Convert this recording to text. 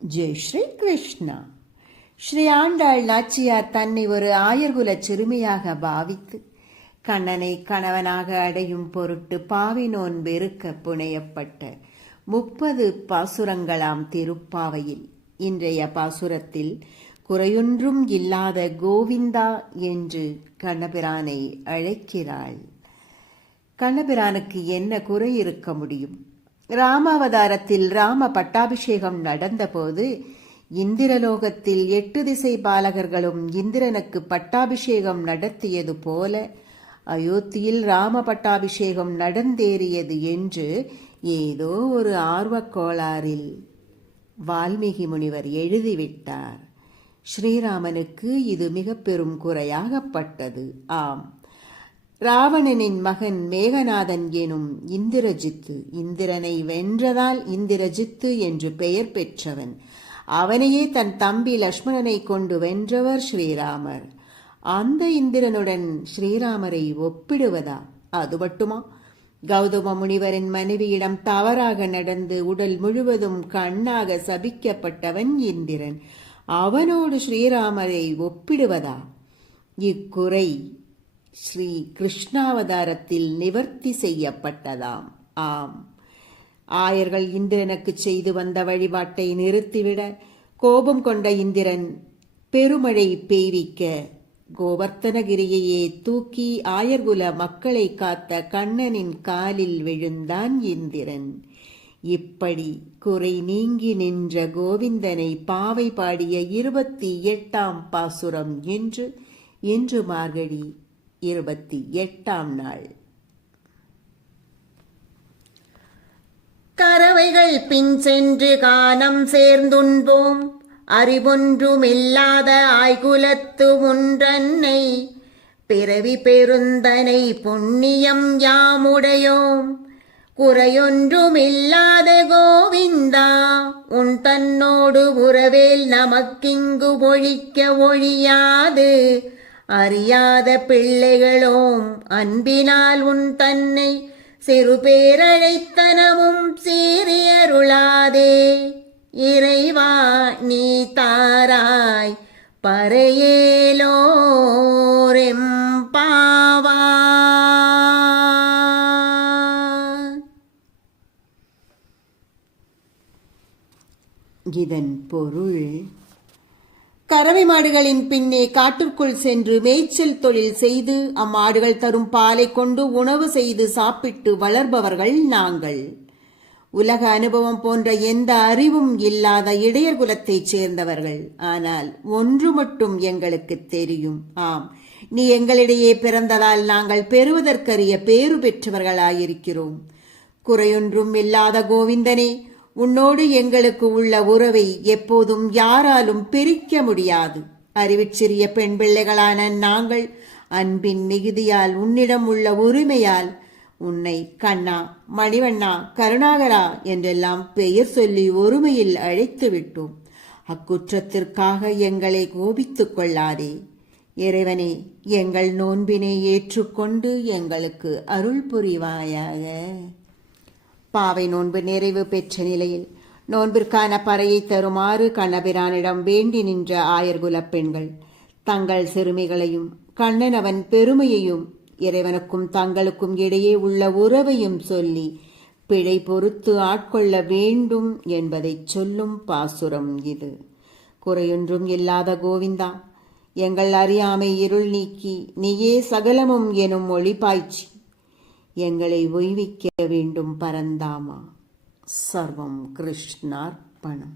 ஜெய் ஸ்ரீ கிருஷ்ணா. ஸ்ரீ ஆண்டாள் நாச்சியார் தன்னை ஒரு ஆயர்குல சிறுமியாக பாவித்து கண்ணனை கணவனாக அடையும் பொருட்டு பாவினோன் வெறுக்க புனையப்பட்ட 30 பாசுரங்களாம் திருப்பாவையில் இன்றைய பாசுரத்தில் குறையொன்றும் இல்லாத கோவிந்தா என்று கண்ணபிரானை அழைக்கிறாள். கண்ணபிரானுக்கு என்ன குறை இருக்க முடியும்? ராமாவதாரத்தில் ராம பட்டாபிஷேகம் நடந்தபோது இந்திரலோகத்தில் 8 திசை பாலகர்களும் இந்திரனுக்கு பட்டாபிஷேகம் நடத்தியது போல அயோத்தியில் ராம பட்டாபிஷேகம் நடந்தேறியது என்று ஏதோ ஒரு ஆர்வக் கோளாறில் வால்மீகி முனிவர் எழுதிவிட்டார். ஸ்ரீராமனுக்கு இது மிக பெரும் குறையாகப்பட்டது. ஆம், ராவணனின் மகன் மேகநாதன் எனும் இந்திரஜித்து, இந்திரனை வென்றதால் இந்திரஜித்து என்று பெயர் பெற்றவன். அவனையே தன் தம்பி லக்ஷ்மணனை கொண்டு வென்றவர் ஸ்ரீராமர். அந்த இந்திரனுடன் ஸ்ரீராமரை ஒப்பிடுவதா? அது மட்டுமா? கௌதம முனிவரின் மனைவியிடம் தவறாக நடந்து உடல் முழுவதும் கண்ணாக சபிக்கப்பட்டவன் இந்திரன். அவனோடு ஸ்ரீராமரை ஒப்பிடுவதா? இக்குறை ஸ்ரீ கிருஷ்ணாவதாரத்தில் நிவர்த்தி செய்யப்பட்டதாம். ஆம், ஆயர்கள் இந்திரனுக்கு செய்து வந்த வழிபாட்டை நிறுத்திவிட கோபம் கொண்ட இந்திரன் பெருமழை பெய்விக்க கோவர்த்தனகிரியையே தூக்கி ஆயர்குல மக்களை காத்த கண்ணனின் காலில் விழுந்தான் இந்திரன். இப்படி குறை நீங்கி நின்ற கோவிந்தனை பாவை பாடிய 28ஆம் பாசுரம் இன்று மார்கழி 28ஆம் நாள். கறவைகள் பின் சென்று கானம் சேர்ந்துண்போம், அறிவொன்றுமில்லாத ஆய்குலத்து ஒன்றன்னை பிறவி பெருந்தனை புண்ணியம் யாமுடையோம். குறையொன்றுமில்லாத கோவிந்தா, உன் தன்னோடு உறவேல் நமக்கிங்கு ஒழிக்க ஒழியாது. அறியாத பிள்ளைகளோம் அன்பினால் உன் தன்னை சிறு பேரழைத்தனமும் சீரியருளாதே. இறைவா நீ தாராய் பறையேலோரெம்பாவா. இதன் பொருள், கறவை மாடுகளின் பின்னே காட்டிற்குள் சென்று மேய்ச்சல் தொழில் செய்து அம்மாடுகள் தரும் பாலை கொண்டு உணவு செய்து சாப்பிட்டு வளர்பவர்கள் நாங்கள். உலக அனுபவம் போன்ற எந்த அறிவும் இல்லாத இடையர் குலத்தைச் சேர்ந்தவர்கள். ஆனால் ஒன்று மட்டும் எங்களுக்கு தெரியும். ஆம், நீ எங்களிடையே பிறந்ததால் நாங்கள் பெறுவதற்கரிய பேறு பெற்றவர்களாயிருக்கிறோம். குறையொன்றும் இல்லாத கோவிந்தனே, உன்னோடு எங்களுக்கு உள்ள உறவை எப்போதும் யாராலும் பிரிக்க முடியாது. அறிவிச்சிறிய பெண் பிள்ளைகளான நாங்கள் அன்பின் மிகுதியால் உன்னிடம் உள்ள உரிமையால் உன்னை கண்ணா, மணிவண்ணா, கருணாகரா என்றெல்லாம் பெயர் சொல்லி ஒருமையில் அழைத்து விட்டோம். அக்குற்றத்திற்காக எங்களை கோபித்துக் கொள்ளாதே. இறைவனே, எங்கள் நோன்பினை ஏற்றுக்கொண்டு எங்களுக்கு அருள் புரிவாயாக. பாவை நோன்பு நிறைவு பெற்ற நிலையில் நோன்பிற்கான பறையை தருமாறு கண்ணபிரானிடம் வேண்டி நின்ற ஆயர்குல பெண்கள் தங்கள் சிறுமிகளையும் கண்ணனவன் பெருமையையும் இறைவனுக்கும் தங்களுக்கும் இடையே உள்ள உறவையும் சொல்லி பிழை பொறுத்து ஆட்கொள்ள வேண்டும் என்பதை சொல்லும் பாசுரம் இது. குறையொன்றும் இல்லாத கோவிந்தா, எங்கள் அறியாமை இருள் நீக்கி நீயே சகலமும் எனும் ஒளிபாய்ச்சி எங்களை ஒய்விக்க வேண்டும் பரந்தாமா. சர்வம் கிருஷ்ணார்ப்பணம்.